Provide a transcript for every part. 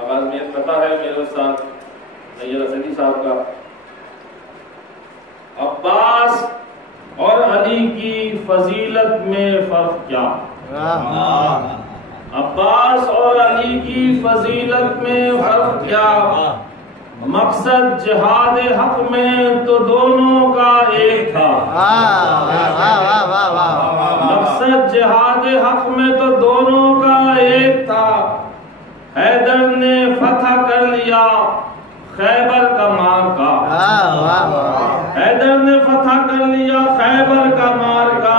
आगाज में पता है मेरे उस्ताद नैयर असदी साहब का, अब्बास और अली की फजीलत में फर्क क्या? अब्बास और अली की फजीलत में फर्क क्या? मकसद जिहाद हक में तो दोनों का एक था। मकसद जिहाद हक में तो दोनों का एक था। हैदर ने फतह कर लिया खैबर का मार्का। हैदर ने फतह कर लिया खैबर का मार्का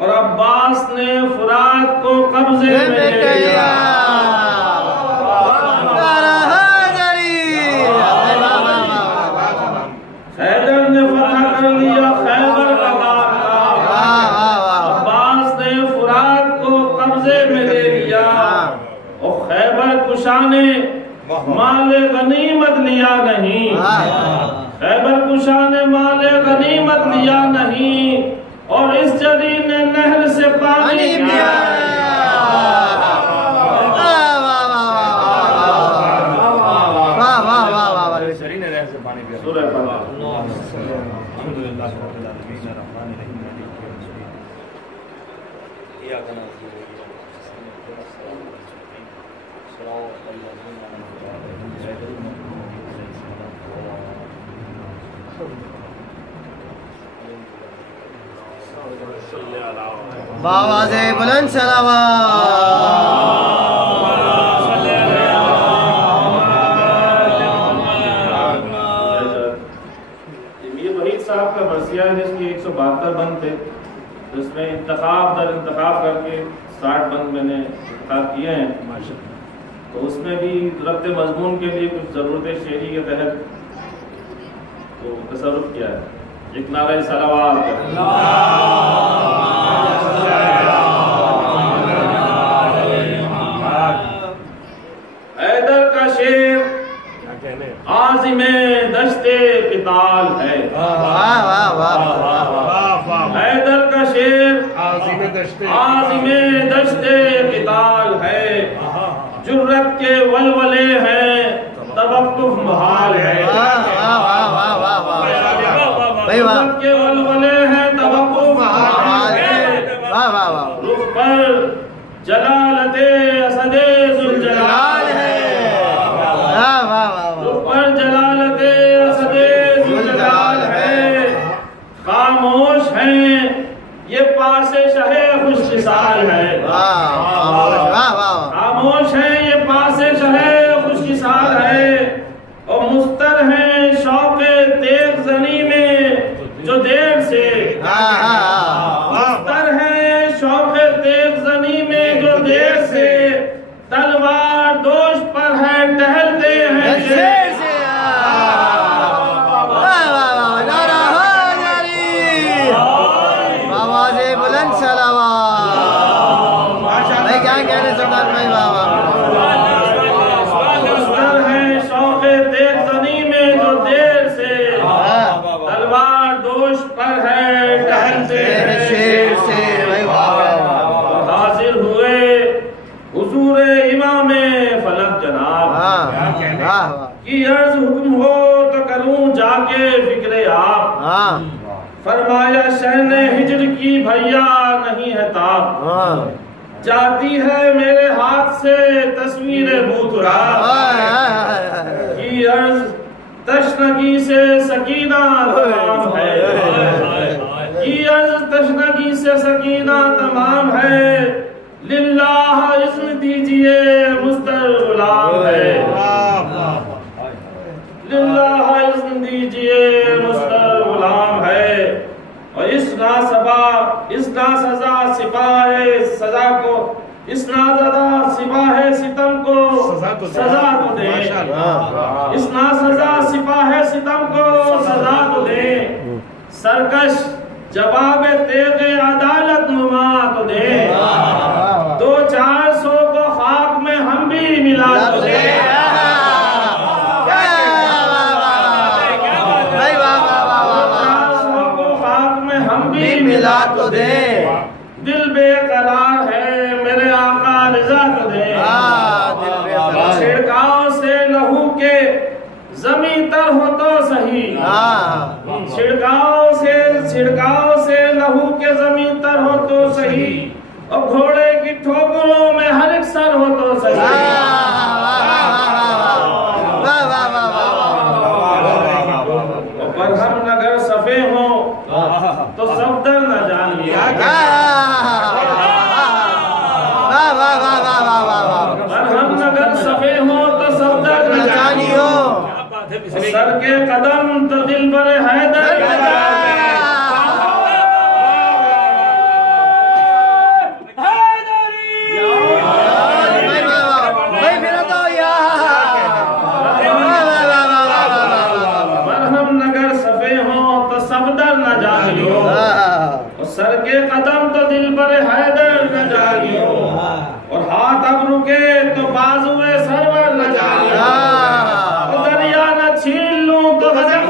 और अब्बास ने फुरात को कब्जे में ले लिया। हैदर ने फतह कर लिया खैबर का मार्का, अब्बास ने फुरात को कब्जे में ले लिया और खैबर कुशा ने माले गनीमत लिया नहीं। खैबर कुशा ने माले गनीमत लिया नहीं और इस जरी ने नहर से पानी पिया। बाबा से बुलंद मीर वहीद साहब का मरसिया है जिसके 172 बंद थे, जिसमें इंतखाब दर इंतखाब करके 60 बंद मैंने इंतखाब किए हैं। तो उसमें भी रब्त मजमून के लिए कुछ ज़रूरत शेरी के तहत तो तसर्रुफ किया है। एक नारा सलावात हैदर का शेर आज़िमे दश्ते क़िताल है। हैदर का शेर आज़िमे दश्ते क़िताल है। जुर्रत के वलवले हैं तवक्कुफ मुहाल है। जुर्रत के वलवले हैं तवक्कुफ मुहाल है। रुख पर जलालते असदे ज़ुलजलाल है। रुख पर जलालते असदे ज़ुलजलाल है। खामोश हैं ये पासे शहे खुशकिसाल है। खामोश हैं ये पासे शहे खुशकिसाल है और मुस्तर हैं शौक़े तेग जनी में जो देर से। मुस्तर हैं शौक़े तेग जनी में जो देर से। तलवार दोष पर है टहलते हैं शेर से। बाबा से बुलंद सलावत। भाई क्या कहने सरदार भाई बाबा। मुस्तर हैं शौक़े तेग जनी में जो देर से। तलवार दोष पर है टहलते हैं शेर से। हाजिर हुए हुजूर इमाम फलक जनाब की अर्ज हुक्म हो तो करूं जाके फिक्रे आप। फरमाया शहन हिजर की भैया नहीं है ताब। जाती है मेरे हाथ से तस्वीर बूतरा की अर्ज तशनगी से सकीना तमाम है। की अर्ज तशनगी से सकीना तमाम है। लिल्लाह इज़्न दीजिए मुस्तर गुलाम है। लिल्लाह इज़्न दीजिए मुस्तर गुलाम है। और इस नासज़ा सिपाहे सजा को इस नासज़ा सिपाहे सितम को सजा तो दे। इस नासज़ा सिपाहे सितम को सजा तो दे। सरकश जवाब तेगे अदालत नुमा तो दे। 200-400 को खाक में हम भी मिला तो दे। 200-400 को खाक में हम भी मिला तो दे। दिल बेकरार है मेरे आका रिज़ा तो दे। छिड़का जमीन तर हो तो सही, छिड़काव से लहू के जमीन तर हो तो सही, और घोड़े की ठोकरों में हर एक सर हो तो सही। पर हम नगर सफे हो तो सफदर न जान लिया, पर हम नगर सफे हो तो सफदर न जानियो, सर के कदम तो दिल बरे हैदर सर के कदम तो दिल पर हैदर न जानियो, और हाथ अब रुके तो बाजुए सरवर न जानियो, तो दरिया न छीन लूं तो गजब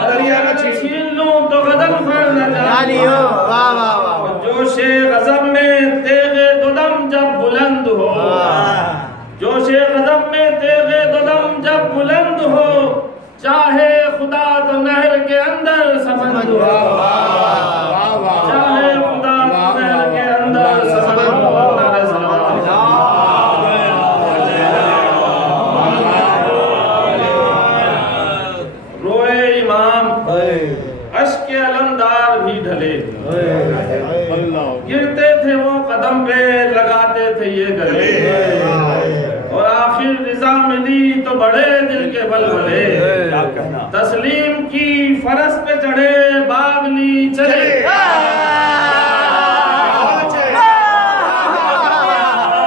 दरिया न छीन लूं तो गजब न जानियो। जोशे गजब में तेगे दुदम जब बुलंद हो, जोशे गजब में तेगे दुदम जब बुलंद हो, चाहे खुदा तो नहर के अंदर समंद हो, चाहे खुदा तो नहर के अंदर समंद हो। रोए इमाम अश्क अलमदार भी ढले, गिरते थे वो कदम पे लगाते थे ये गले, और आखिर रिजा मिली तो बड़े दिल के बलबले, तस्लीम की फरस पे चढ़े बागली चले,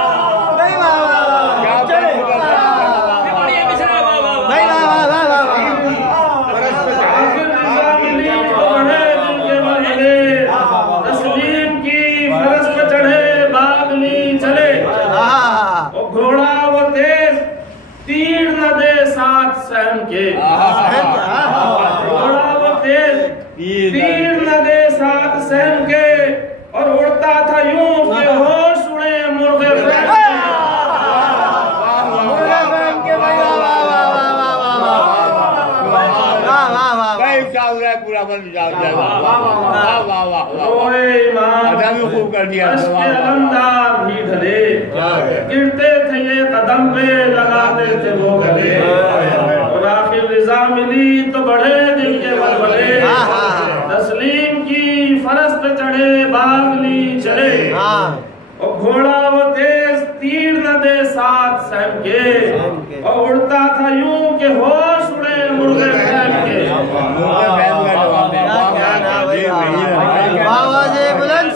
के घोड़ा वो तेज तीर न दे साथ सहन के, और उड़ता था यूं के होश उड़े मुर्गे पूरा बन जाएगा। अलमदार भी ढले, गिरते थे ये कदम पे लगाते थे वो गले, और आखिर रिजा मिली तो बड़े दिल के बलबले, तस्लीम की फरस पे चढ़े बागली चले, और घोड़ा वो तेज तीर न दे साथ सहन के, और उड़ता था यूं के होश उड़े मुर्गे फैल के। आवाज़े बुलंद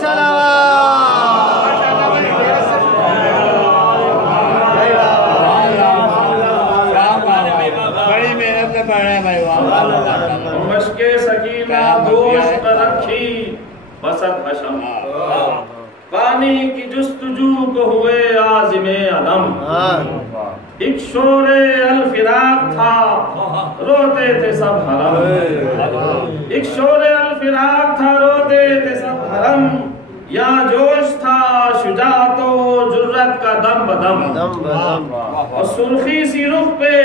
बड़ी मेहनत से पढ़ रहे हैं भाई। मशके सकीना दोस्त रखी बसत हशम, पानी की जुस्तजू को हुए आज़िमे अदम, एक शोरे अल फिराक था रोते थे सब हरम, एक शोरे अल फिराक था रोते थे सब हरम, या जोश था शुजातो जुर्रत का दम बदम, और सुर्खी सी रुख पे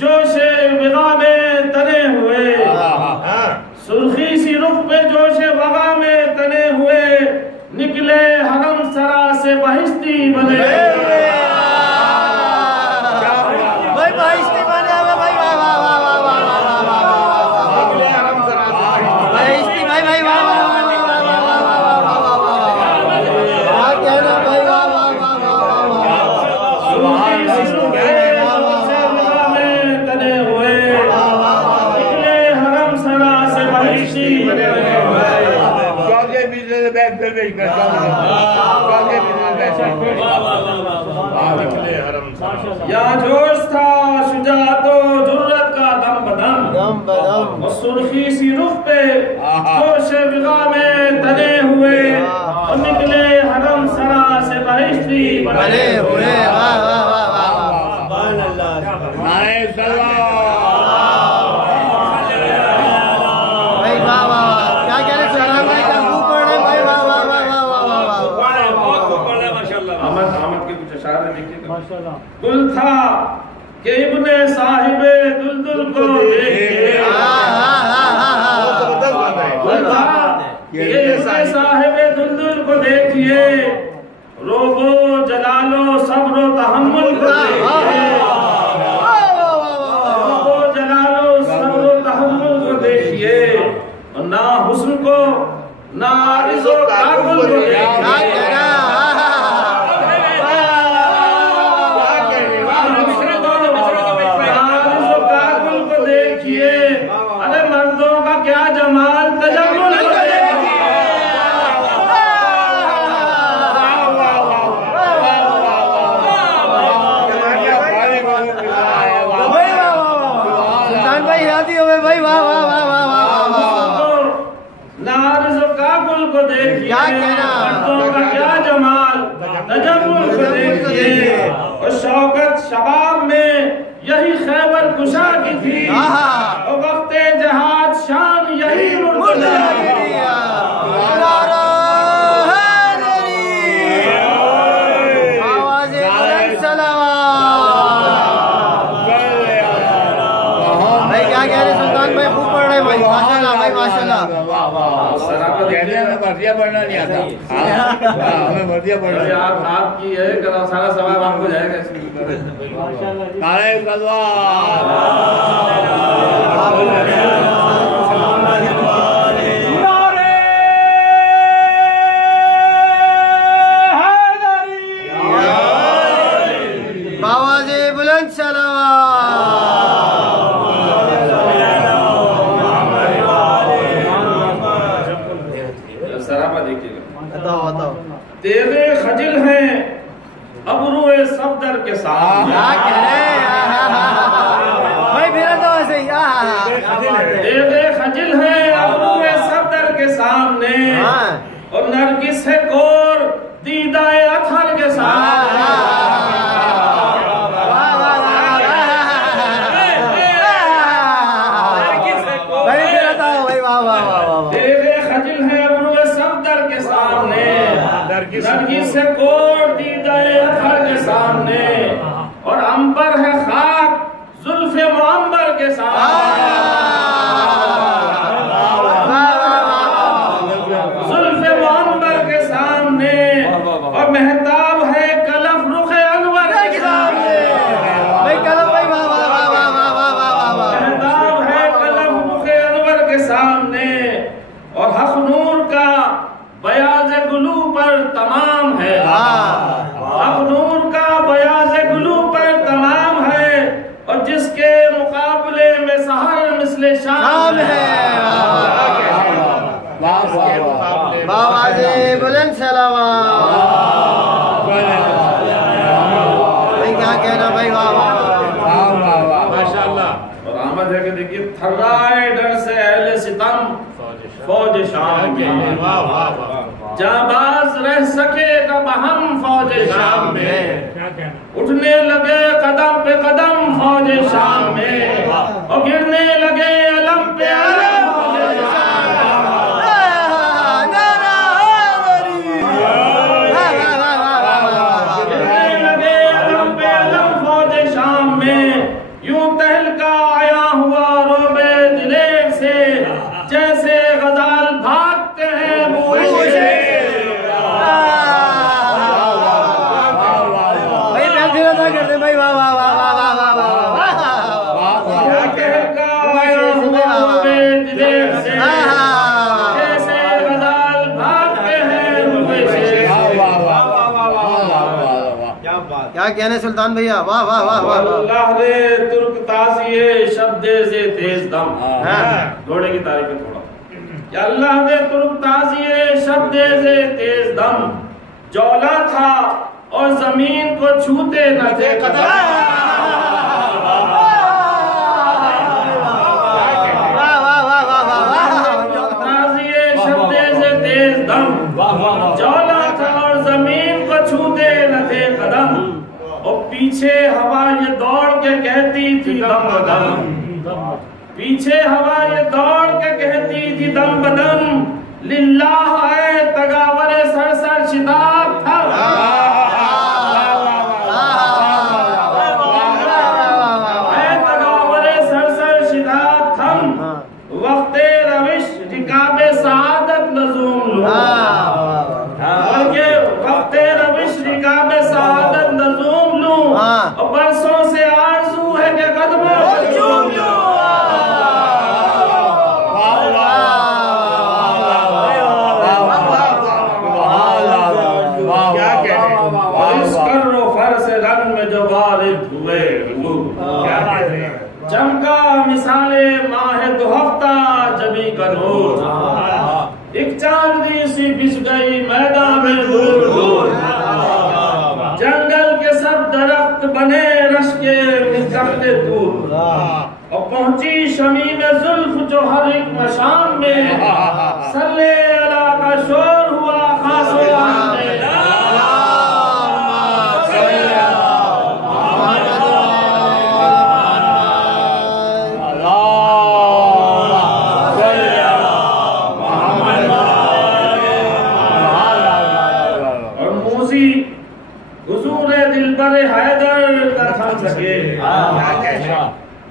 जोशे वगा में तने हुए, सुर्खी सी रुख पे जोशे वगा में तने हुए, निकले हरम सरा से बहिश्ती बने, या जोश था शुजातो जुर्रत का दम बदम, और सुर्खी सी रुख पे जोशे विगा में तने हुए, और निकले हरम सरा से बहिश्ती बने हुए। देखिए, अरे मर्दों का क्या जमाल, तजम्मुल को देखिए। सुल्तान भाई याद ही हो गए भाई, वाह वाह वाह वाह वाह वाह। नारिज़ काबुल को देखिए, क्या कहना, मर्दों का क्या जमाल, तजम्मुल को देखिए। और शौकत शबाब में यही खैबर कुशा की थी, और वक्ते जहाद शान यही मुर्तज़ा की थी। भर्तियाँ पढ़ना नहीं आता, हमें भर्तियाँ पढ़ना। आपकी है, सारा सवाब आपको जाएगा। नारे तलवार, बावाज़े बुलंद सलावत। तेरे खजिल हैं अबरूए सफदर के साथ, भाई मेरा तो ऐसे ही। तेरे खजिल हैं अबरूए सफदर के सामने, और नरगिस है कोर दीदाए अथर के साथ। नरगिस से कोर दीदाए अथर के सामने, और अंबर है खाक जुल्फे मुअम्बर के सामने। जुल्फे मुअम्बर के सामने, और मेहताब है कलफ रुखे अनवर के सामने। मेहताब है कलफ रुखे अनवर के सामने, और हक नूर का बयाज गुलू पर तमाम है। हक नूर का बयाज गुलू पर तमाम है, और जिसके मुकाबले में सहर मिसले शाम है। बावाज़े बुलंद सलावत। भाई क्या कहना भाई, वाह वाह माशाअल्लाह। और आमद है कि देखिए, थर्राए डर से अहले सितम फौज शाम में, जाबाज रह सके कब हम फौज शाम में। उठने लगे कदम पे कदम फौज शाम में, और गिरने लगे अलम पे अलम फौज शाम में। गिरने लगे अलम पे अलम फौज शाम में, यूं तहलका आया हुआ रोबे दिलेर से, जैसे गजाल भागते हैं बूढ़े। भाई वाह वाह वाह वाह वाह वाह वाह। जैसे गजाल भागते हैं बूढ़े से। क्या कहने सुल्तान भैया, वाह वाह वाह वाह। अल्लाह रे तुर्क ताज़िए शब्दे से तेज दम। घोड़े की तारीफ है थोड़ा। या अल्लाह ने तुर्क ताज़िए शब्दे से तेज दम, जौला था और जमीन को छूते न थे कदम। ताज़िए शब्दे से तेज दम, जौला था और जमीन को छूते न थे कदम। और पीछे हवा ये दौड़ के कहती थी दम बदम। पीछे हवा ये दौड़ के कहती थी दम बदम, लिल्लाह है तगावरे सर सर शिदाब था। तगावरे सर सर शिदाब थम, वक्ते रविश रिकाबे सआदत लजूम लो। वक्ते रविश रिकाबे सआदत लजूम लूं, और बरसों से आरज़ू है कि कदमों को चूम लूं। चमका मिसाल जाले माह दो हफ्ता जबी का नूर, एक चांदनी सी बिछ गई मैदान में दूर दूर, जंगल के सब दरख्त बने रश के निकलते दूर, और पहुंची शमी में जुल्फ जो हर एक मशाम में, सल्ले अला का शोर हुआ खासो में। और मूसी हुजूर दिलबर हैदर न थम सके,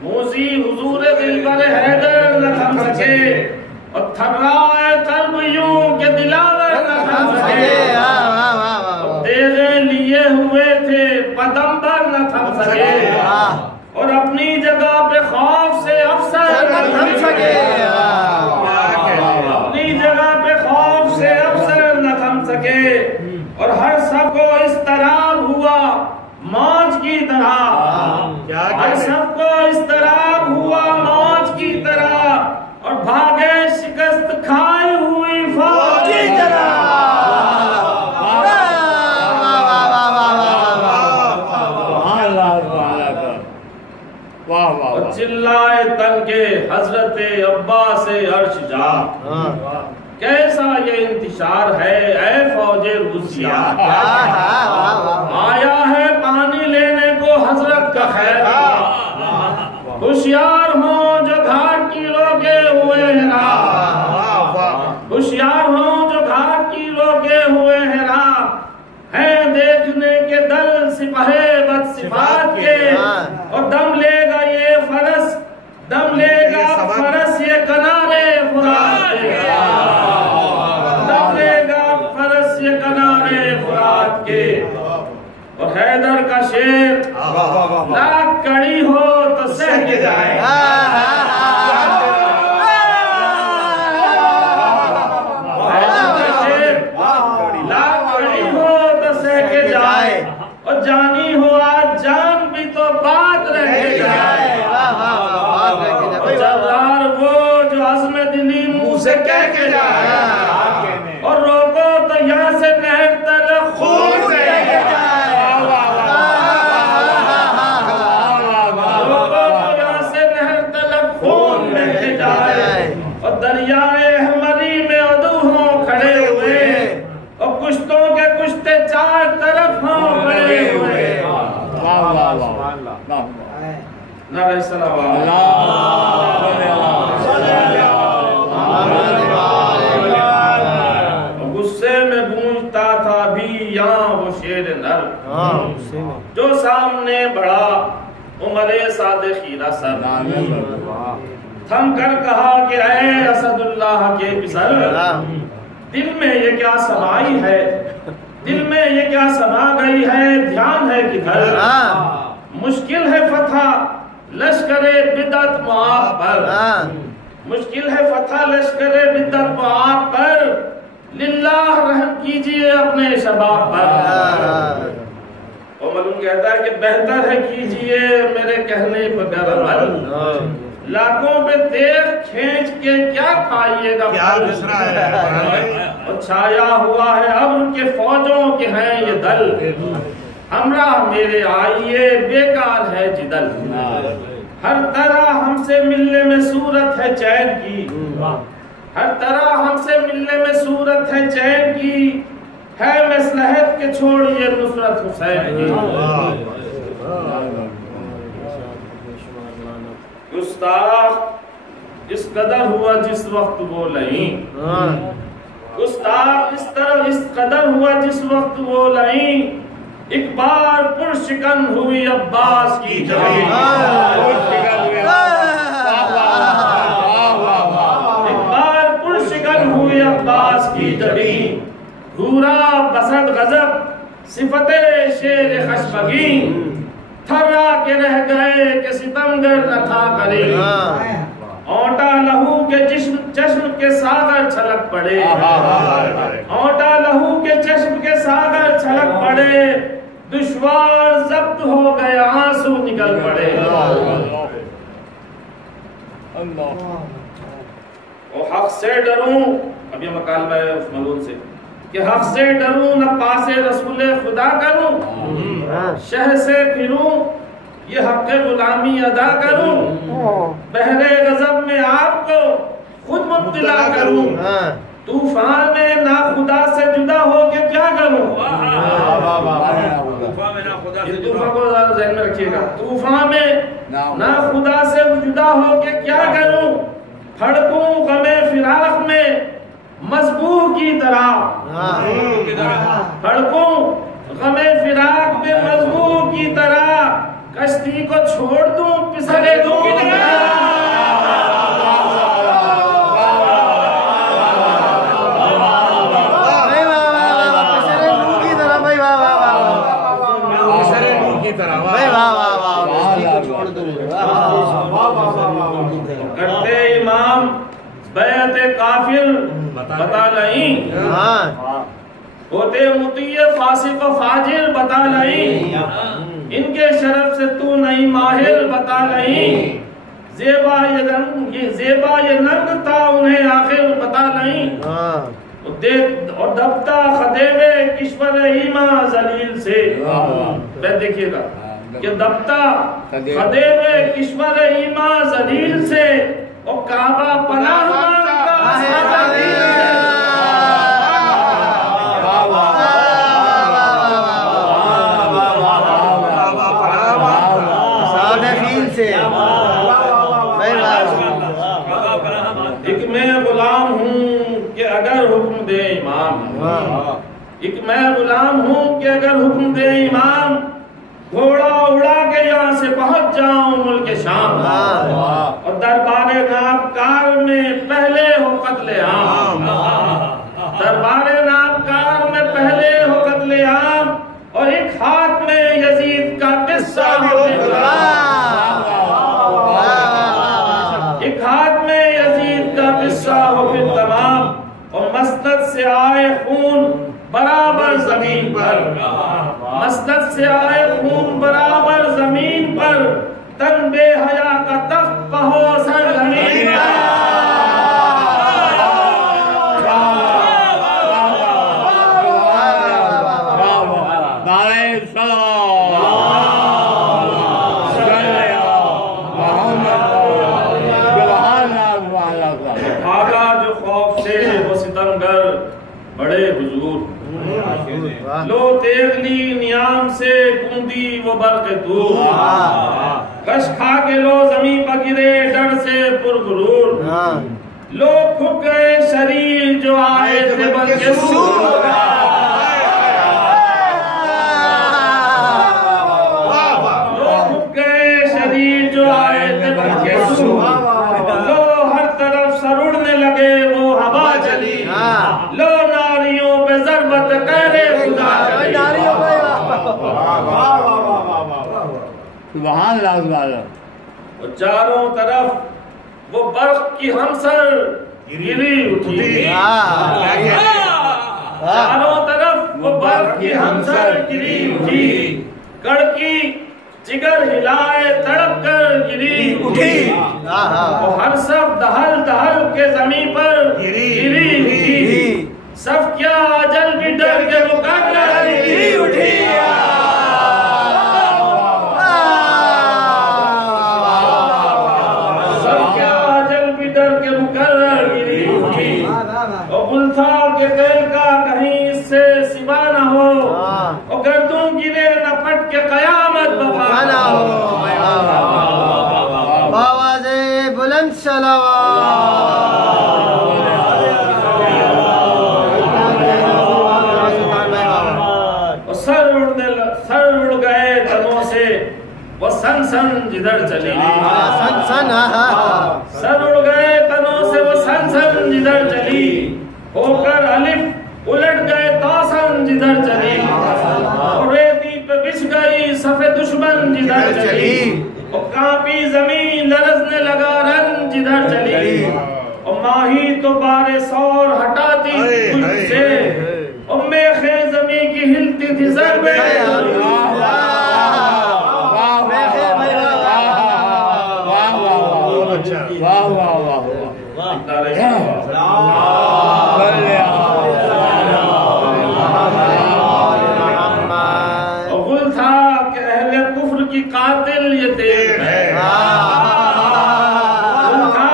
मूसी हुजूर दिलबर हैदर न थम सके, और थर्राए कल्ब यूं के दिलावर न थम सके, तेरे लिए हुए थे पदंबर न थम सके, और अपनी जगह पे खौफ से अफसर न थम सके, अपनी जगह पे खौफ से अफसर न थम सके, और हर सबको इस तरह हुआ मौज की तरह, हर सबको इस तरह हुआ मौज की तरह, और भागे शिकस्त खाई हुई फौज की तरह। और चिल्लाए तंगे हजरत अब्बास से अर्श जा, कैसा ये इंतशार है ऐ फौजे रूसिया, आया है पानी लेने को हजरत का खैर, होशियार हो जो घाट की रोके हुए हैं, होशियार हो जो घाट की रोके हुए हैं, है देखने के दल सिपाहे बदसिफात के, और दम लेगा ये फरस, दम लेगा फरस ये किनारे फुरात के, दम लेगा फरस ये किनारे फुरात के। और हैदर का शेर, लाख कड़ी हो तो सह के जाए, लाख कड़ी हो तो सह के जाए, और जानी हो आज जान भी तो बात रह के जाए, जर्रार वो जो अज़्म दिली मुंह से कह के जाए, और रोको तो यहाँ से नहर तक खून बह के जाए, रोको तो यहाँ से नहर तक खून बह के जाए, और दरियाए हमरी में अदू हों खड़े हुए, और कुश्तों के कुश्ते चार तरफ हों खड़े हुए। नारे सलावत, गुस्से में गूंजता था भी यहाँ वो शेर नर, जो सामने बड़ा उमरे सादे खीरा सर, थम कर कहा कि ऐ असदुल्लाह के पिसल, दिल में ये क्या समाई है, दिल में ये क्या समा गई है, ध्यान है किधर, मुश्किल है फतह लश्करे बिदत मुआब पर, मुश्किल है फतह लश्करे बिदत मुआब पर, लिल्लाह रहम कीजिए अपने शबाब पर। और मलूम कहता है कि बेहतर है कीजिए मेरे कहने पर अमल, लाखों पे तेज खींच के क्या खाइएगा, क्या दूसरा है, और छाया हुआ है अब उनके फौजों के हैं ये दल, हमरा मेरे आइए बेकार है जिदल, हर तरह हमसे मिलने में सूरत है चैन की, हर तरह हमसे मिलने में सूरत है चैन की, है मसलहत के छोड़िए नुसरत हुसैन की। गुस्ताख इस कदर हुआ जिस वक्त वो नहीं, गुस्ताख इस कदर हुआ जिस वक्त वो नहीं, एक बार पुरशिकन हुई अब्बास की जबीन, एक बार पुरशिकन हुई अब्बास की जबीन, घूरा बसंत गजब सिफते शेर खशमगीन, थर्रा के रह गए कि सितमगर न था करीम, औंटा लहू के चश्म के सागर छलक पड़े, औंटा लहू के चश्म के सागर छलक पड़े, दुश्वार जब्त हो गए आंसू निकल पड़े। और हक से डरूं, अब ये मकालमा है उस मलून से कि हक से डरूं न पासे रसूल खुदा करूं, शहर से फिरूं ये हक गुलामी अदा करूं, बहरे गजब में आपको खुद मुब्तला करूं, तूफान में ना खुदा से जुदा हो के क्या करूं। तूफान को ज़हन में रखिएगा, तूफान में ना खुदा से जुदा हो के क्या करूं, फड़कूं गमे फिराक में मजबूर की तरह, फड़कूं गमे फिराक में मजबूर की तरह, कश्ती को छोड़ दूं फिसले दूं की तरह। करते इमाम बैअत काफिर बता नहीं, होते मुतीय फासिक व फाजिर बता नहीं, इनके शरफ से तू नहीं माहिर बता नहीं, जेबा ये नंग था उन्हें आखिर बता नहीं, और दबता खदेवे किश्वर ईमा जलील से। देखिएगा कि दबता खदेवे किश्वर ईमा जलील से, और काबा पनाह मांगता एक मैं गुलाम हूँ कि अगर हुक्म दे इमाम, एक मैं गुलाम हूँ कि अगर हुक्म दे इमाम, घोड़ा उड़ा के यहाँ से पहुंच जाऊं मुल्क शाम, और दरबारे नाबकार में पहले हो कत्ले आम, दरबारे नाबकार में पहले हो कत्ले आम, और एक हाथ में यजीद का किस्सा हो, एक हाथ में यजीद का किस्सा हो फिर तमाम, और मसनद से आए खून बराबर जमीन पर, मसनद से आए खून बराबर जमीन पर, तन बेहया का तख्त कहो सर जमीन पर। भागा जो खौफ से वो सितमगर बड़े हुजूर, लो तेगली नियाम से कूदी वो बर्क़ दूर, कश खा के लो ज़मीं पर गिरे डर से पुरगुरूर, लो फूक गए शरीर जो आए थे बल्कि सूर, लो फूक गए शरीर जो आए थे बल्कि सूर, लो हर तरफ सर उड़ने लगे वो हवा चली, लो नारियों पे ज़रबत करे खुदा चली। और चारों तरफ वो बर्फ की हमसर गिरी उठी, चारों तरफ वो बर्फ की हमसर गिरी उठी, कड़की जिगर हिलाए तड़प कर गिरी उठी, और हर सब दहल दहल के जमीन पर गिरी उठी, सब क्या अजल भी डर के मुकर्रर गिरी उठी। सब क्या अजल भी डर के मुकर्रर गिरी उठी, और गुलथा के तेल का कहीं इससे सिवा न हो, और गर्दों गिरे न फट के कयामत बपा न हो। आवाज़े बुलंद सर उड़ गए तनों से वो सन सन जिधर चली, सर उड़ गए तनों से वो सन सन जिधर चली, होकर अलिफ उलट गए तौसन जिधर चली, और रेती पे बिछ गई सफे दुश्मन जिधर चली, और कांपी जमीन लरजने लगा रन जिधर चली, और माही तो बारे सौर हटाती तुझसे, और मेखे जमीन की हिलती थी ज़रबे वाह गुल था कि अहले कुफ्र की कातिल ये तेर है। गुल था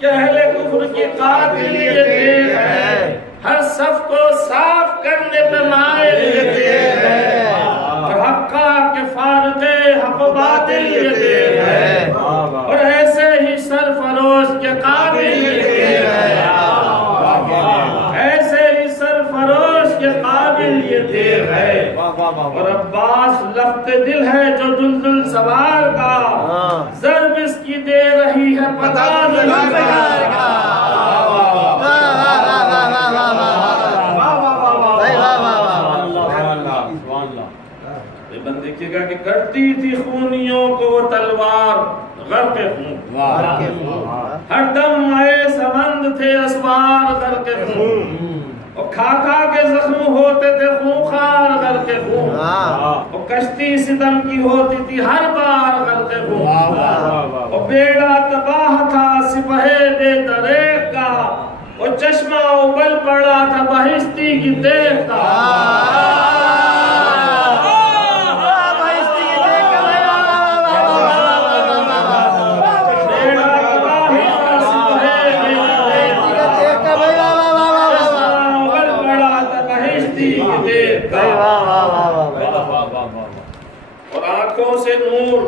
कि अहले कुफ्र की कातिल ये तेर है। हर सफ को साफ करने पे माइल ये तेर है। और हक्का के फारके हक बातिल ये तेर है। और ऐसे ही सरफरोश के काबिल ये तेर है। ऐसे ही सरफरोश के काबिल ये तेर है। और अब्बास लफ्ते दिल है जो दुलदुल सवार का, ज़र्ब इसकी दे रही है पता जुल्फ़िकार का। बंद देखिएगा कि करती थी खूनियों को वो तलवार गर्क़े खून। हरदम आए समंद थे असवार गर्क़े खून। और खा खा के जख्म होते थे खूंखार गर्क़े खून। और कश्ती सितम की होती थी हर बार गर्क़े खून। और बेड़ा तबाह था सिपहे बेदरेक का। और चश्मा उबल पड़ा था बहिश्ती की देख का। और आंखों से नूर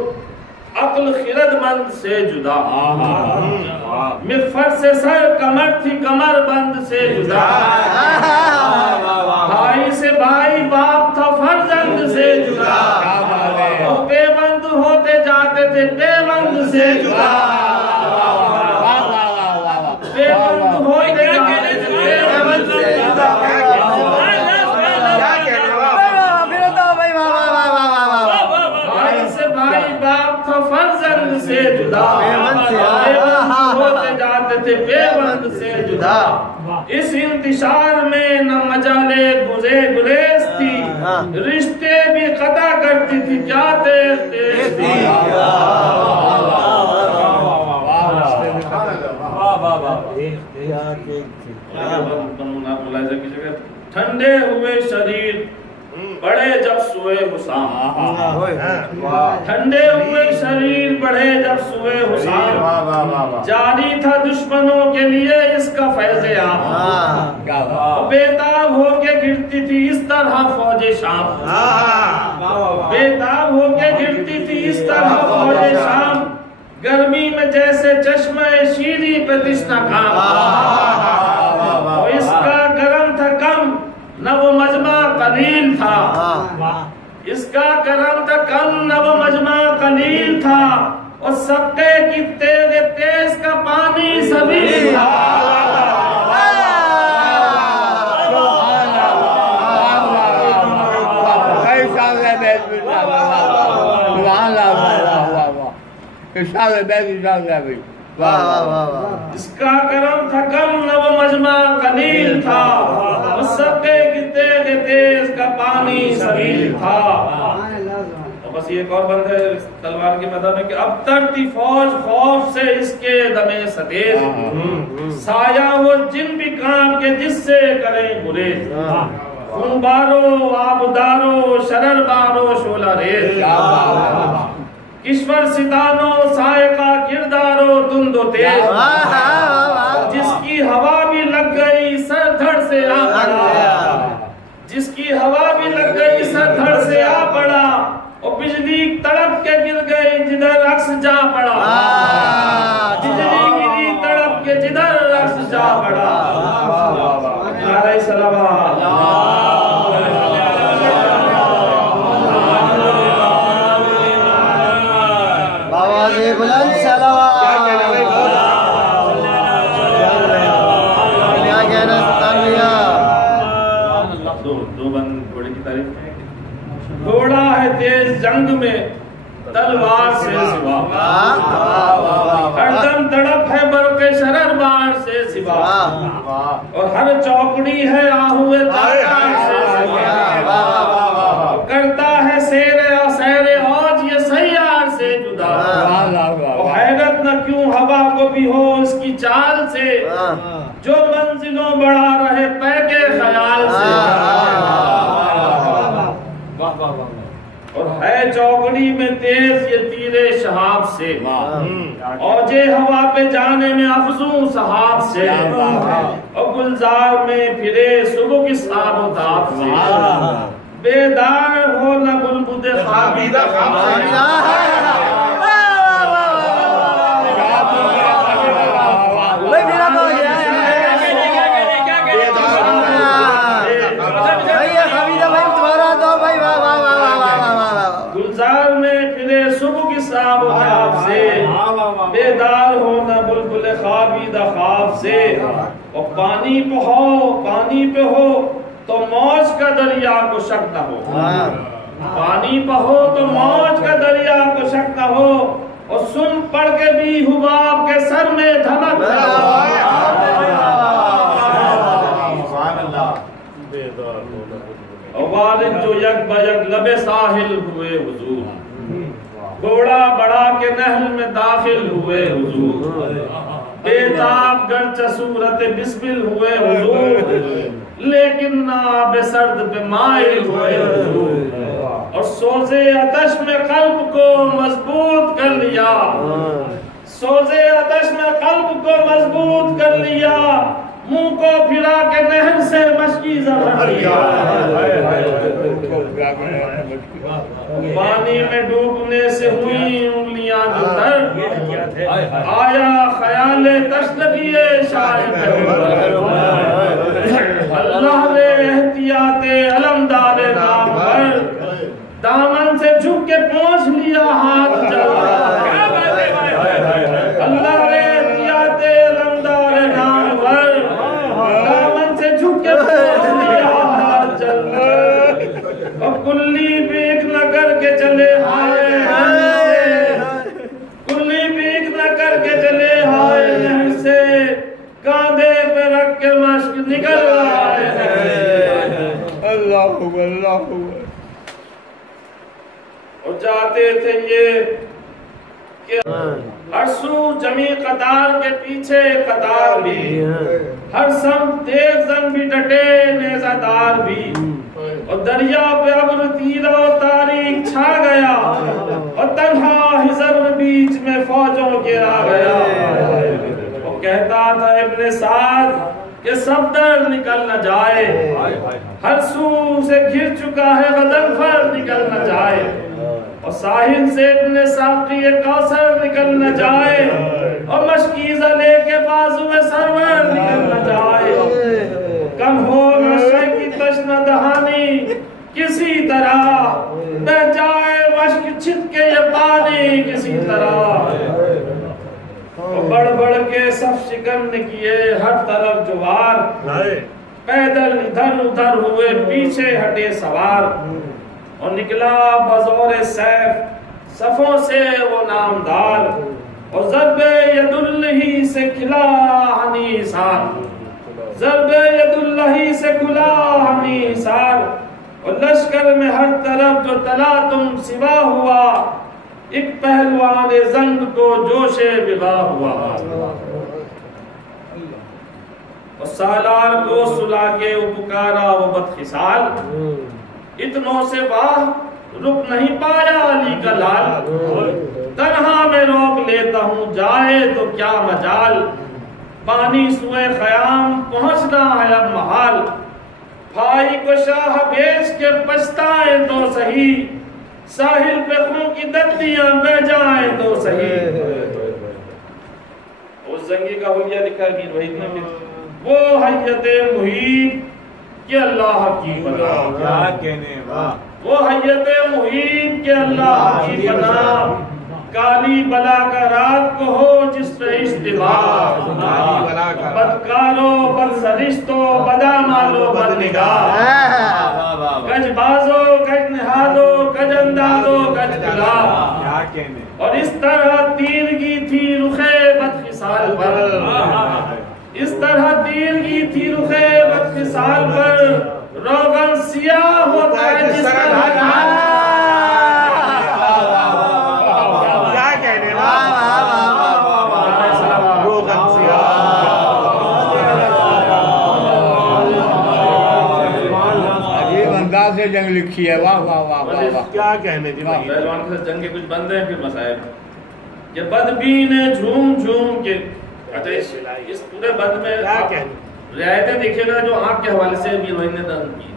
अक्ल खिरदमंद से जुदा। मिग़फ़र से सर कमर थी कमर बंद से जुदा। भाई से भाई बाप था फर्जंद से जुदा। और बेबंद होते जाते थे बेबंद से जुदा। बेबंद होते जाते थे बेबंद से जुदा। फर्जंद से जुदा होते जाते थे बेबंद से जुदा। इस इंतशार में न मजाले गुज़े गुरेज थी। रिश्ते भी कता करती थी क्या तेज तेज थी। ठंडे हुए शरीर बढ़े जब सुए हुसाम। ठंडे हुए शरीर बढ़े जब सुए हुसाम। जारी था दुश्मनों के लिए इसका फैज़े आम। बेताब होके गिरती थी इस तरह फौजे शाम। बेताब होके गिरती थी इस तरह फौजे शाम। गर्मी में जैसे चश्मे शीरी पे तिश्ना काम। और इसका गरम था कम न वो मजमा कलील था। इसका करम था कम न वो मजमा कलील था। और सबके की तेरे तेज का पानी सबील था। इसका करम था कम न वो मजमा कलील था। सबके गिरते तेज का पानी सबील था। तो बस ये एक और बंद है तलवार के मैदान में कि अब तक थी फौज खौफ से इसके दमे सतेज। साया वो जिन भी काम के जिससे करें गुरेज। खूंबारो आबदारो शरर बारो शोला रेज। ईश्वर सितानो साय का किरदारो तुंदो तेज। जिसकी हवा भी लग गई सर धड़ से आ पड़ा। जिसकी हवा भी लग गई सर धड़ से आ पड़ा। और बिजली तड़प के गिर गई जिधर अक्स जा पड़ा। बिजली गिरी तड़प के जिधर अक्स जा पड़ा। नारे सलावत। बुलंद सलावत। क्या कहना सुल्तान भैया। दो बंद घोड़े की तारीफ। घोड़ा है तेज जंग में तलवार से सिवा। हरदम तड़प है बरके शरर बार से सिवा। और हर चौकड़ी है आहुए ताकार से सिवा। करता है शेरे और सैरे औज ये सैयार से जुदा। हैरत न क्यों हवा को भी हो उसकी चाल से, जो मंजिलों बढ़ा रहे तय के ख्याल से। और है चौकड़ी में तेज ये तीरे शहाब से, औजे हवा पे जाने में अफजू सहाब से, और गुलजार में फिरे सुबह की साबोताब से, बेदार हो न बुलबुल खाबीदा गुलजार में फिरे सुबह की साबोताब से, बेदार हो न बुलबुल खाबीदा ख्वाब से। और पानी पे हो तो मौज का दरिया को शक न हो, पानी पे हो तो मौज का दरिया को शक न हो, और सुन पढ़ के भी हुबाब के सर में धमक न हो। और वालिद जो यक बयक लबे साहिल हुए हुजूर, घोड़ा बढ़ा के नहर में दाखिल हुए हुजूर, बेताब गर्च सूरत बिस्मिल हुए हुजूर, लेकिन ना बेसर्द पे माइल हुए हुजूर। और सोजे आतश में कल्ब को मजबूत कर लिया, सोजे आतश में कल्ब को मजबूत कर लिया, मुंह को फिरा के नहर से मशकी ज़फ़र लिया। पानी में डूबने से हुई उंगलियां जो तर, आया ख्याल तशलगिए शायद अल्लाह ने एहतियाते अलमदार नाम पर, दामन से झुक के पहुंच लिया हाथ चल। अल्लाह ने एहतियाते अलमदार नाम पर, दामन से झुक के पहुंच लिया हाथ चल। और कुल्ली बीक न करके चले हाय, कुल्ली बीक न करके चले हाय से, कांधे पे रख के मश्क निकल आए। अल्लाह अल्लाह। और जाते थे ये कि हर सू जमी कतार के पीछे कतार भी, हर सम तेज जन भी डटे नेज़ादार भी, और दरिया पे अब्र तीरा और तारीख छा गया, और तन्हा हिज़्र बीच में फौजों गिरा गया। वो कहता था इब्ने साद कि सब दर निकल न जाए, हर सू से घिर चुका है गदनफर निकल न जाए, और साहिल से इब्ने साक़ी कौसर निकल न जाए, और मशकीज़ा लेके बाजू में सरवर निकल न जाए। कम हो नशे की तश्ना दहानी किसी तरह, बह जाए मश्क छिद के ये पानी किसी तरह। बढ़ बढ़ के सब शिकन किए हर तरफ जुवार, पैदल इधर उधर हुए पीछे हटे सवार, और निकला बज़ौरे सैफ सफों से वो नामदार, और ज़रबे यदुल्लही से खिला हनीसार, ज़रबे यदुल्लही से खुला हनीसार। और लश्कर में हर तरफ जो तला तुम सिवा हुआ, एक पहलवान जंग को जोशे विगा हुआ। और सालार को सुला के पुकारा वो बदखिसाल, इतनों से वाह रुक नहीं पाया अली का लाल। तन्हा में रोक लेता हूँ जाए तो क्या मजाल, पानी सुए ख़याम पहुँचना है अब महाल। भाई को शाह बेच के पछताए तो सही, साहिल पे खून की दद्दियां बह जाए तो सही। उस जंगी का हुलिया लिखा है मीर वहीद ने, वो हय्यते मुहीब के अल्लाह की बना, क्या कहने वाह, वो हय्यते मुहीब के अल्लाह की बना। काली बला का रात को हो जिस पे इश्तिबाह, बदकारो बद सरिश्तो बदा मालो बद निगाह। कज बाजो कज निहादो कज अंदाजो कज गुला, क्या कहने। और इस तरह तीरगी थी रुखे बदखिसाल पर, इस तरह तीरगी थी रुखे बदखिसाल पर। रोगन सियाह होता है जिस तरह लिखी है। वाह वाह वाह वाह वाह। क्या कहने जी भाई। पहलवान के साथ जंग के कुछ बंदे हैं फिर मसाइब ये बदबीने झूम झूम के। अच्छा इस पूरे बंद में क्या कहने रियायतें देखिएगा जो आँख के हवाले से भी रोहिंदे दर्द की।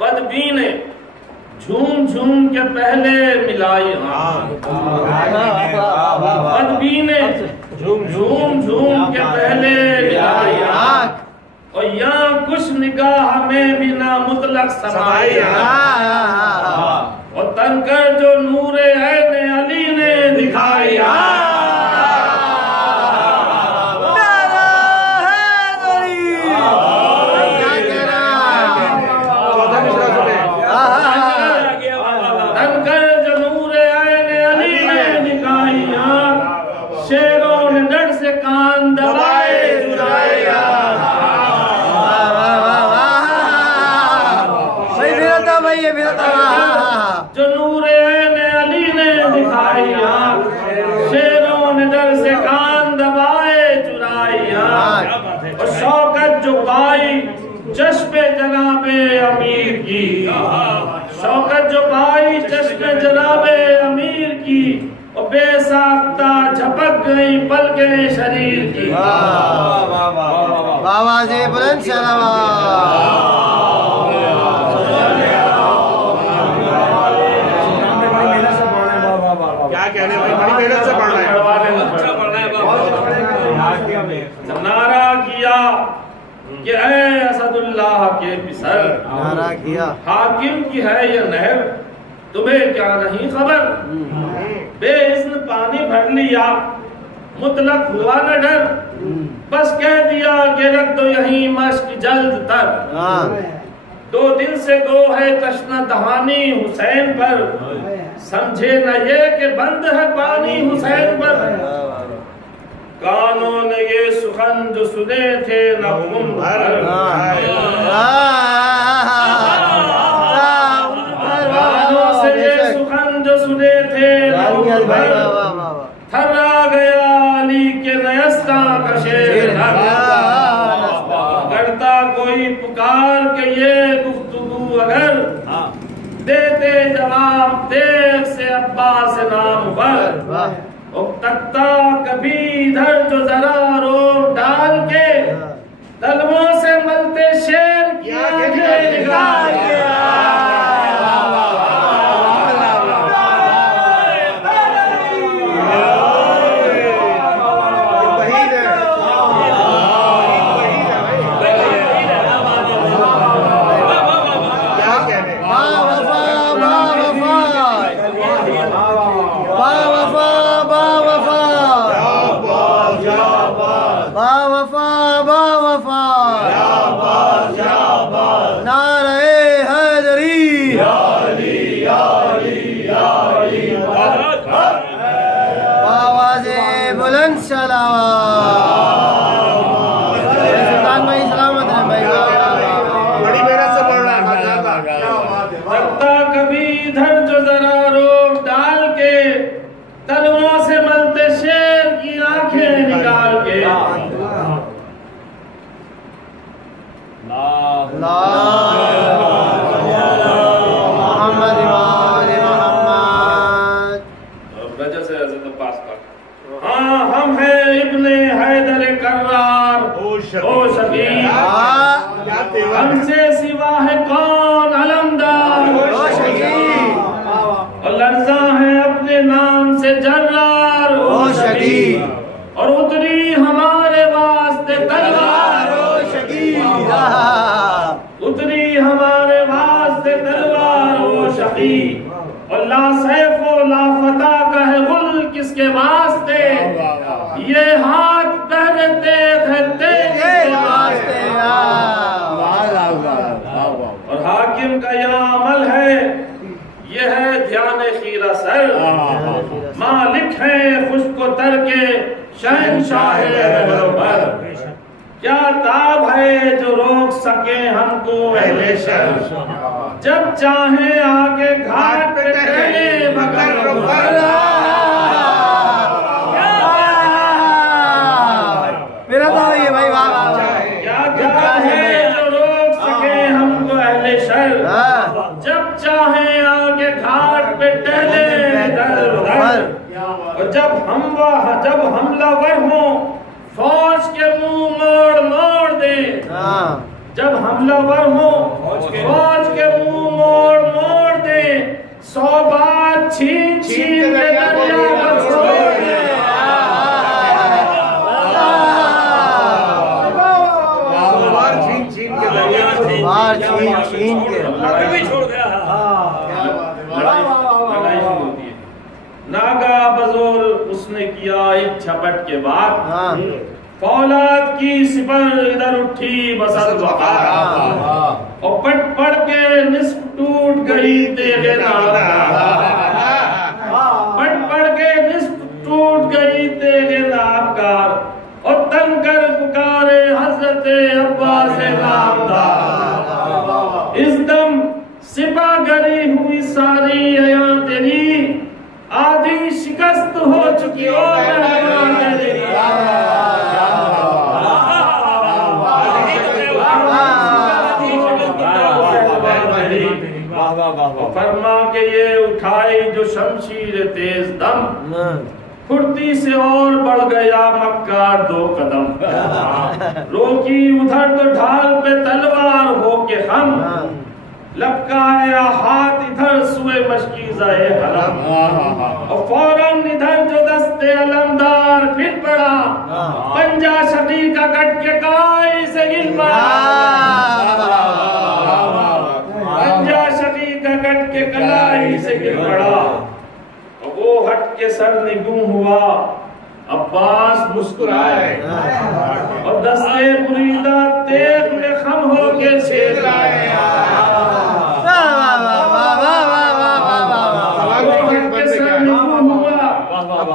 बदबीने झूम झूम के पहले मिलाई आँख। बदबीने झूम झूम के पहले मिलाई आँख और यहाँ कुछ निगाह में भी ना मुतलक समाई और तनकर जो नूरे ऐने अली ने दिखाई। तनकर जो नूरे ऐने अली ने दिखाई शेरों ने डर से कान दबाए जो नूरे ने अली ने दिखाई शेरों ने डर से कान दबाए चुराई और शौकत जो पाई चश्मे जनाबे अमीर की। शौकत जो पाई चश्मे जनाबे अमीर की और बेसाख्ता झपक गई पलके शरीर की। बाबा जी बुलंद सलावत। क्या कहने भाई, बड़ी मेहनत से पढ़ रहे हैं। नारा किया कि ऐ असदुल्लाह के पिसर। नारा किया हाकिम की है ये नहर तुम्हें क्या नहीं खबर। बेइज्न पानी भर लिया मुतलक हुआ न डर बस कह दिया कि रख दो यहीं मश्क जल्द तर। 2 दिन से गो है तश्ना दहानी हुसैन पर समझे न ये कि बंद है पानी हुसैन पर। कानों ने ये सुखन जो सुने थे न घूम भर। कानों से ये सुखन जो सुने थे न घूम भर थर्रा गया अली के नयस्ता का शेर करता कोई पुकार के ये गुफ्तगू अगर देते जवाब देख से अब्बास नाम पर। तख्ता कभी इधर जो जरा रोब डाल के तलवों से मलते शेर की आंखें निकाल के। हमसे सिवा है कौन अलमदार और लर्जा है अपने नाम से जर्रार और उतरी हमारे वास्ते तलवार। उतरी हमारे वास्ते तलवार ओ शकी और ला सैफो ला फता का है गुल किसके वास्ते। ये हाथ पहनते खत्ते वास्ते। और हाकिम का यह अमल है ये है ध्यान खीरा सर। मालिक है खुशको तर के शहंशाह पर। क्या ताब है जो रोक सके हमको अहले शर। जब चाहे आगे घाट पे टहले बकर मेरा तो ये भाई क्या है जो रोक सके हमको अहले शर। जब जब हमलावर हों फौज के मुंह मोड़ मोड़ दे। जब हमलावर हों फौज के मुंह मोड़ मोड़ दे। 100 बार छीन छीन के दरिया में छोड़ दे। छीन के भी छोड़ गया। लड़ाई शुरू होती है। नागा बजोर उसने किया एक झपट के बाद फौलाद की सिपर इधर उठी बसत वक़ार और पट पड़ के निस्फ टूट गई तेगे पट पड़ के निस्फ टूट गई तेगे नामकार और तन कर पुकारे हजरत अब्बास नामदार। इस दम सिपा गरी हुई सारी अया तेरी आधी शिकस्त हो चुकी हो फरमा के ये उठाई जो शमशीर तेज दम फुर्ती से और बढ़ गया मक्कार 2 कदम। रोकी उधर तो ढाल पे तलवार हो के हम लपकाया हाथ इधर सुए मशकीज़ाए हरम और फौरन इधर जो दस्ते अलमदार फिर पड़ा पंजा शदी का कट के काई से गिर पड़ा। पंजा शदी का कट के कलाई से गिर पड़ा और वो हट के सर निगुम हुआ। अब्बास मुस्कुराए और दस्ते मुरीदा तेग में खम हो के छेद लाए।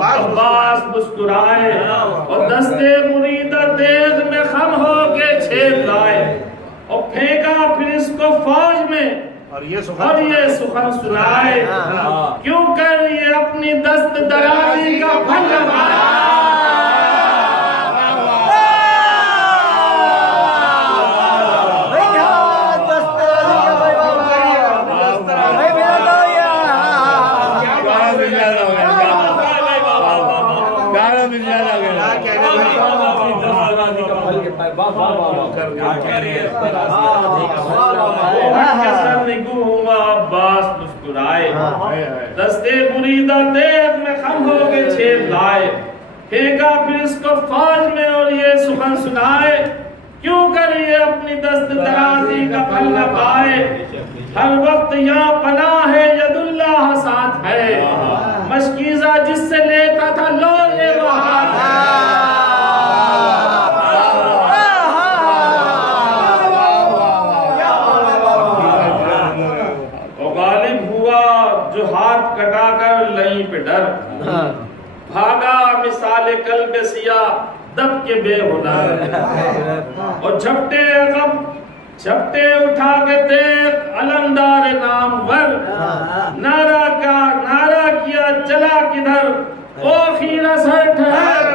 अब्बास मुस्कुराए और दस्ते मुरीदा तेग में खम हो के छेद लाए और फेंका फिर इसको फौज में और ये सुखन सुनाए। क्यों कर ये अपनी दस्त दराजी का फल लगाए। अब्बास मुस्कुराए दस्ते मुरीदा देख में खम हो के छेद लाए फेंका फिर इसको फौज में और ये सुखन सुनाए। क्यों कर ये अपनी दस्त दराजी का फल न पाए। हर वक्त यहाँ पना है यदुल्लाह साथ है मशकीज़ा जिससे लेता था लो ये वहाँ कटाकर लई पे डर भागा मिसाले कल्ब सिया दब के बेहुनर और झपटे उठा के देख अलमदार नामवर नारा किया चला किधर ओ खीरा सर ठहर।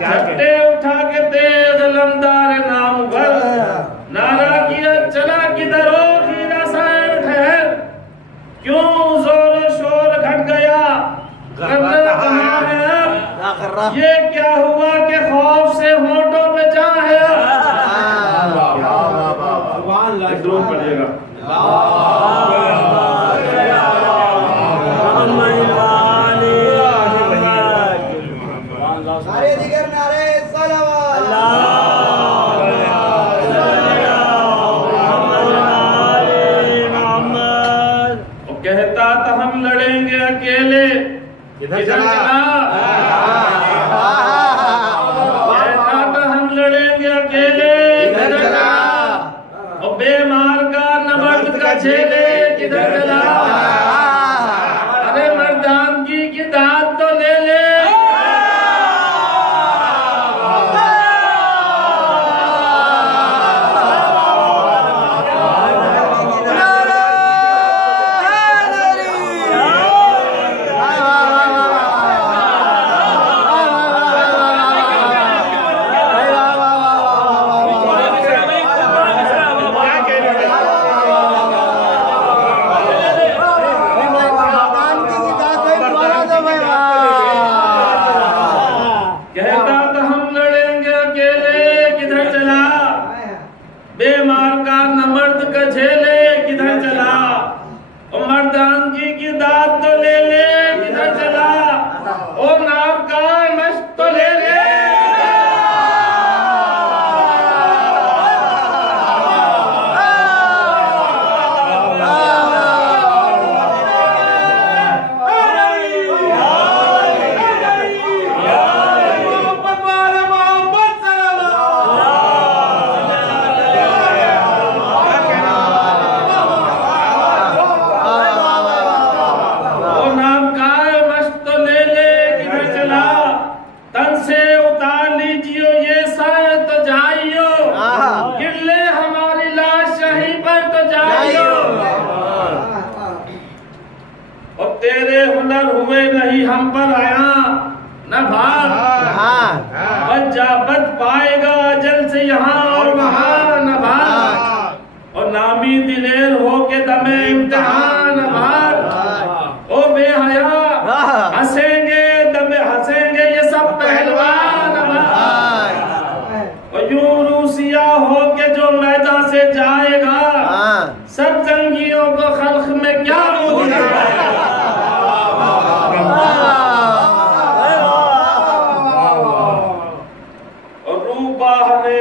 झपटे उठा के देख अलमदार नामवर नारा किया चला किधर ओ क्यों जोर शोर घट गया कहाँ है अब ये क्या हुआ कि खौफ से होठों पे जा है अब पड़ेगा। कहता था हम लड़ेंगे अकेले इधर चला। कहता था हम लड़ेंगे अकेले इधर चला और बेमार का नमक का झेले किधर चला। अरे मर्दानगी की दाद तो ले ले। दम पर आया न भाग, बच जा बच पाएगा अजल से यहाँ और वहाँ न भाग, और नामी दिलेर हो के दमे इम्तिहान न भाग। ओ बेहया हंसेंगे दमे हंसेंगे ये सब पहलवान न भाग, और यूं रूसिया हो के जो मैदान से जाएगा सब जंगियों को खल्क में क्या मुझे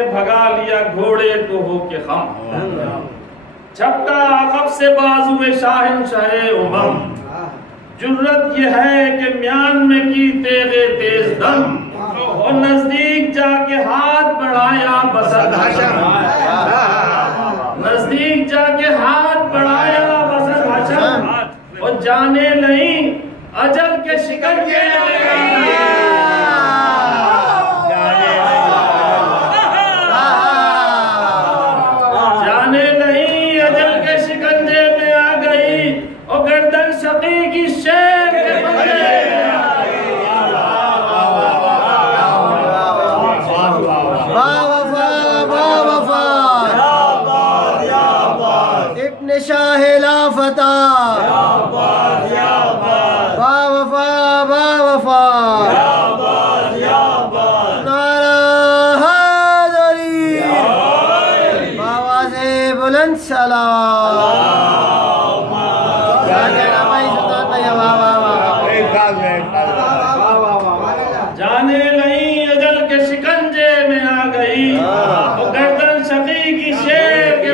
भगा लिया घोड़े को हो के खम, झपटा अकब से बाजुए शाहिन शाहे उमम, जुर्रत ये है कि म्यान में की तेरे तेज दम, और नजदीक जाके हाथ बढ़ाया बसद हशम, नजदीक जाके हाथ बढ़ाया बसद हशम, और जाने नहीं अजल के शिकंजे जाने नहीं अजल के शिकंजे में आ गई, और गर्दन शकी की शेर के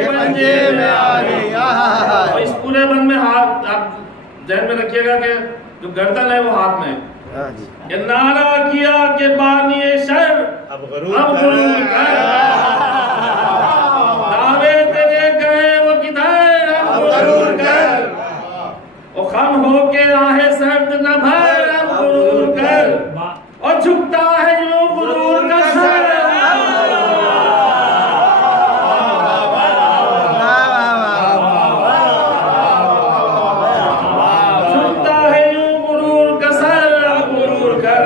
पंजे में आ गई। और इस पूरे बन में हाथ आप ध्यान में रखिएगा कि जो गर्दन है वो हाथ में, ये नारा किया कि बानिए शर अब गुरूर कर, दावे तेरे गए वो किधर अब गुरूर कर, और खम हो के आहे सर्द न भर अब गुरूर कर, और झुकता है यूं गुरूर का सर, झुकता है यूं गुरूर का सर अब गुरूर कर,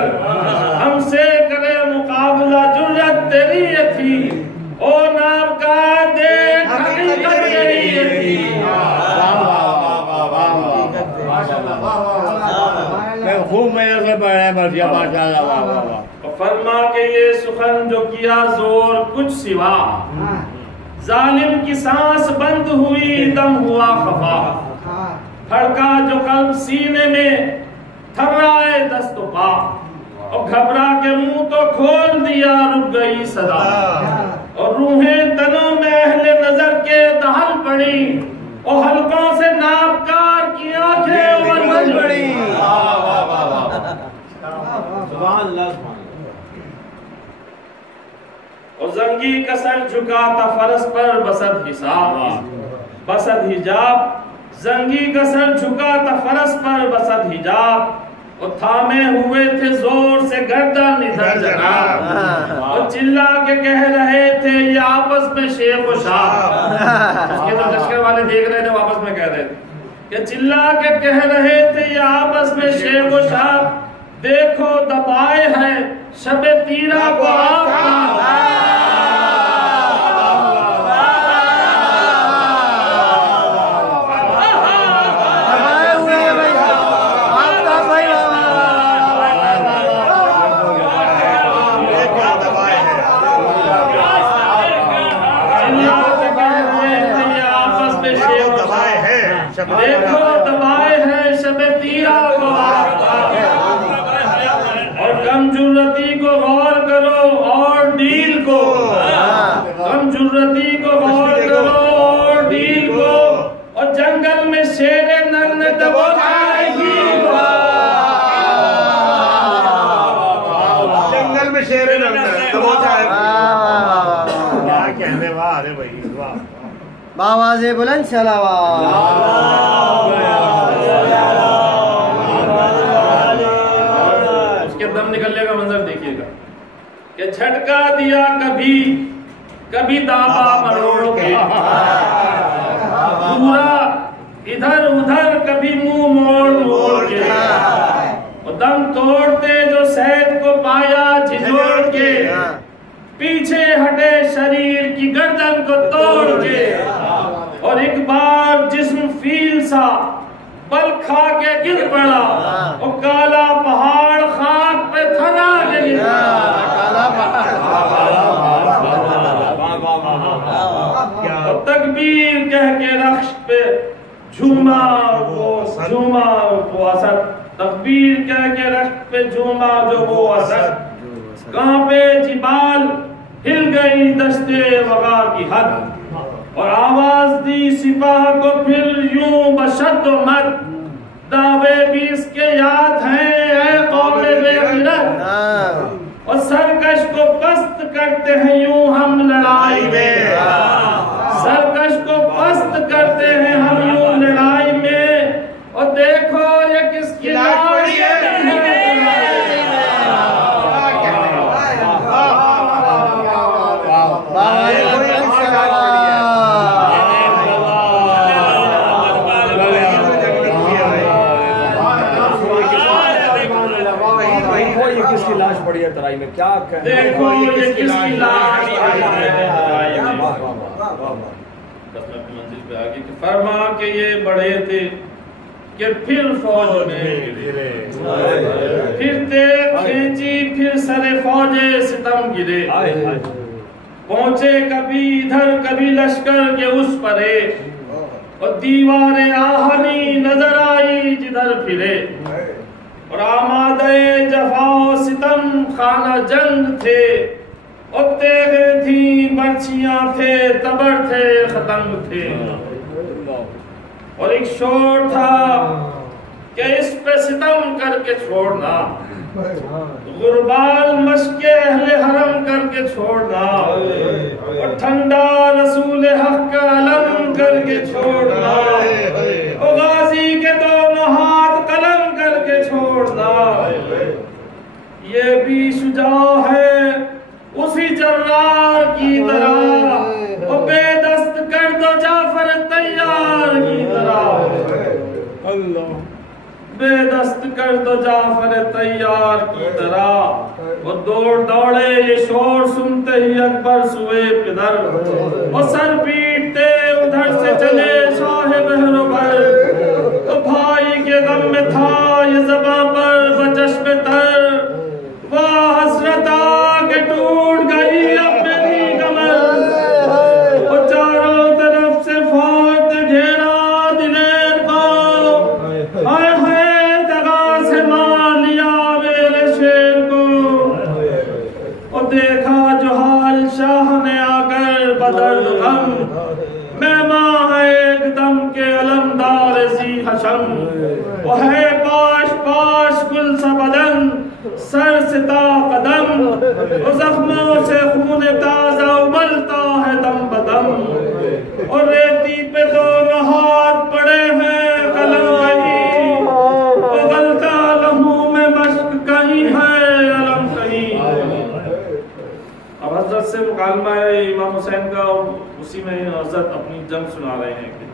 हमसे करे मुकाबला जुर्रत तेरी ये थी, ओ नाम का देख हकीकत तेरी ये थी। खूब मेहनत से पढ़े बढ़िया माशाल्लाह। फरमा के ये सुखन जो किया जोर कुछ सिवा, जालिम की सांस बंद हुई दम हुआ खफा, धड़का जो कल्ब सीने में थर्राए दस्त पा, और घबरा के मुंह तो खोल दिया रुक गई सदा, और रूहें तनों में अहले नजर के दहल पड़ी, और हल्कों से नापकार की आंखें उमड़ पड़ी। और जंगी का सर झुका था फरस पर बसद हिसाब, बसद हिजाब, जंगी का सर झुका था फरस पर बसद हिजाब, और थामे हुए थे जोर से गर्दन इधर जनाब, और चिल्ला के कह रहे थे ये आपस में शेख और शाह, उसके तो लश्कर वाले देख रहे थे आपस में कह रहे थे कि चिल्ला के कह रहे थे ये आपस में शेख और शाह, देखो दबाए है शबे तीरा को आपका, देखो दबाए है शबे तीरा को, और कम जुर्रती को गौर करो और डील को, कम जुर्रती को गौर करो और डील को, और जंगल में शेरे नर ने दबोचाएगी, जंगल में शेरे नर ने दबोचाएगी। क्या कहने वाह, अरे भाई वाह, बावाज़े बुलंद सलावत। उसके दम निकलने का मंजर देखिएगा कि झटका दिया कभी कभी दाबा मरोड़ के, पूरा इधर उधर कभी मुंह मोड़ मोड़ के, और दम तोड़ते जो सैद को पाया झिझोड़ के, पीछे हटे शरीर की गर्दन को तोड़ के, और एक बार जिस्म फील सा बल खा के गिर पड़ा, और काला पहाड़ खाक पे थरा के गिरा। और तकबीर कह के रख्श पे झूमा वो असद, तकबीर कह के रख्श पे झूमा जो वो असद, कांपे जिबाल हिल गई दस्ते वगा की हद, और आवाज दी सिपाह को फिर यूं बशद मत, दावे भी इसके याद हैं ऐ कौमे बेग़िरत, और सरकश को पस्त करते हैं यूं हम लड़ाई में, सरकश को पस्त करते हैं हम यूं लड़ाई में, और देखो ये किसकी लाश है। किसकी लाश पड़ी है तराई में, क्या देखो ये किसकी लाश पड़ी है। मंजिल पे आगे कि फरमा के ये बढ़े थे कि फिर फौज में फिर तेग खींची, फिर सरे फौजे सितम गिरे, पहुंचे कभी इधर कभी लश्कर के उस परे, और दीवारें आहनी नजर आई जिधर फिरे, और आमादे जफाओ सितम खाना जंग थे, और तेगे थी बर्छियां थे तबर थे खतंग थे, और एक शोर था कि इस पे सितम करके छोड़ना, गुरबाल मशके अहले हरम करके छोड़ना, और ठंडा रसूल हक का अलम करके छोड़ना, और गाजी के दोनों हाथ कलम करके छोड़ना। ये भी शुजा है उसी जर्रार की तरह, और बेदस्त कर दो जाफर तैयार की तरह, अल्लाह बेदस्त कर दो जाफर तैयार की तरह। वो दौड़े ये शोर सुनते ही अकबर सुए किधर, वो सर पीटते उधर से चले साहिब बहरोबर, तो भाई के गम में था ये ज़बां पर बचश्मे तर, वाह हसरता के टूट गई अब मेरी कमर, वो चारों तरफ से फौज ने घेरा दिलेर को, हाय हाय दगा से मार लिया मेरे शेर को, और देखा जो हाल शाह ने आकर बदल गम, मेहमान है एकदम के अलमदार जी हशम, वो है पाश पाश गुल सा बदन सर सिता कदम, जख्मों से खून ताजा उबलता है दम बदम, और रेती पे दोनों हाथ पड़े हैं कलम कहीं, उगलता लहू में मश्क कहीं है अलम कहीं। अब हजरत से मुकालमा है इमाम हुसैन का, उसी में हजरत अपनी जंग सुना रहे हैं कि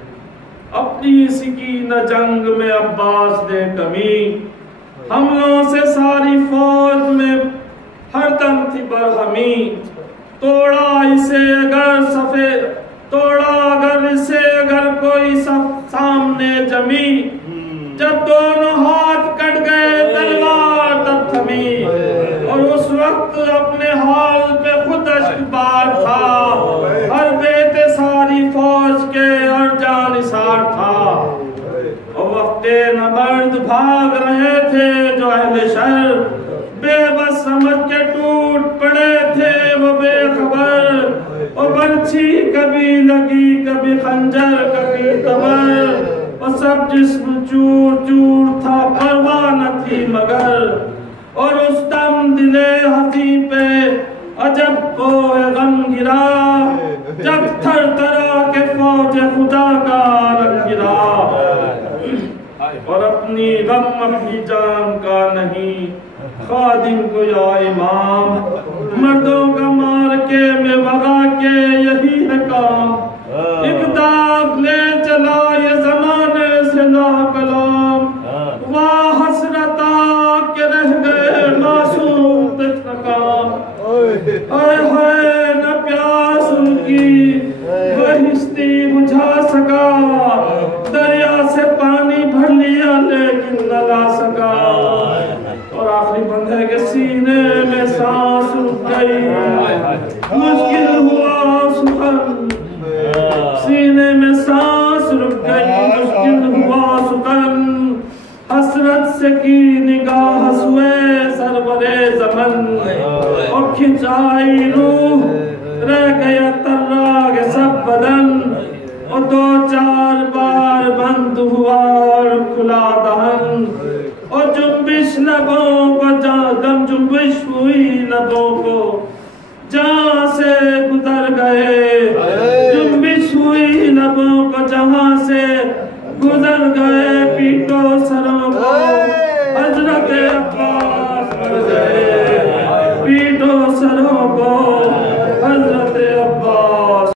अपनी इसी की न जंग में अब्बास ने कमी, हमलों से सारी फौज में हरदम थी बरहमी, तोड़ा अगर इसे अगर कोई सब सामने जमी, जब दोनों हाथ कट गए तलवार तब थमी, और उस वक्त अपने हाल पे खुद अश्कबार था, हर बेटे सारी फौज के और जानिसार था, और वक्ते नबर्द भाग रहे थे जो अहले शहर, बेबस समझ के टूट पड़े थे वो बेखबर, और बर्छी कभी लगी कभी खंजर कभी तबर, और सब जिस्म चूर चूर था परवाह न थी मगर, और उस दम दिले हंसी पे अजब को गम गिरा, जब थर थरा के फौज खुदा का रंग गिरा, और अपनी गम अपनी जान का नहीं खादिम को या इमाम, मर्दों का मार के में वगा के यही है काम, एक दाग ले चला ये जमाने से ला कलाम, वाह हसरता के हाय न प्यास उनकी बहिश्ती बुझा सका, दरिया से पानी भर लिया लेकिन न ला सका। और आखिरी बंद है कि सीने में सांस रुक गई, मुश्किल हुआ सुखन, सीने में सांस रुक गई, मुश्किल हुआ सुखन। हसरत से की निगाह सुए सरवरे ज़मन, और खिंचाई रूह रह गया तर्रा के सब बदन। और 2-4 बार बंद हुआ और खुला दहन, और जुम्बिश लबों को दम जुम्बिश हुई लबों को, जहाँ से गुजर गए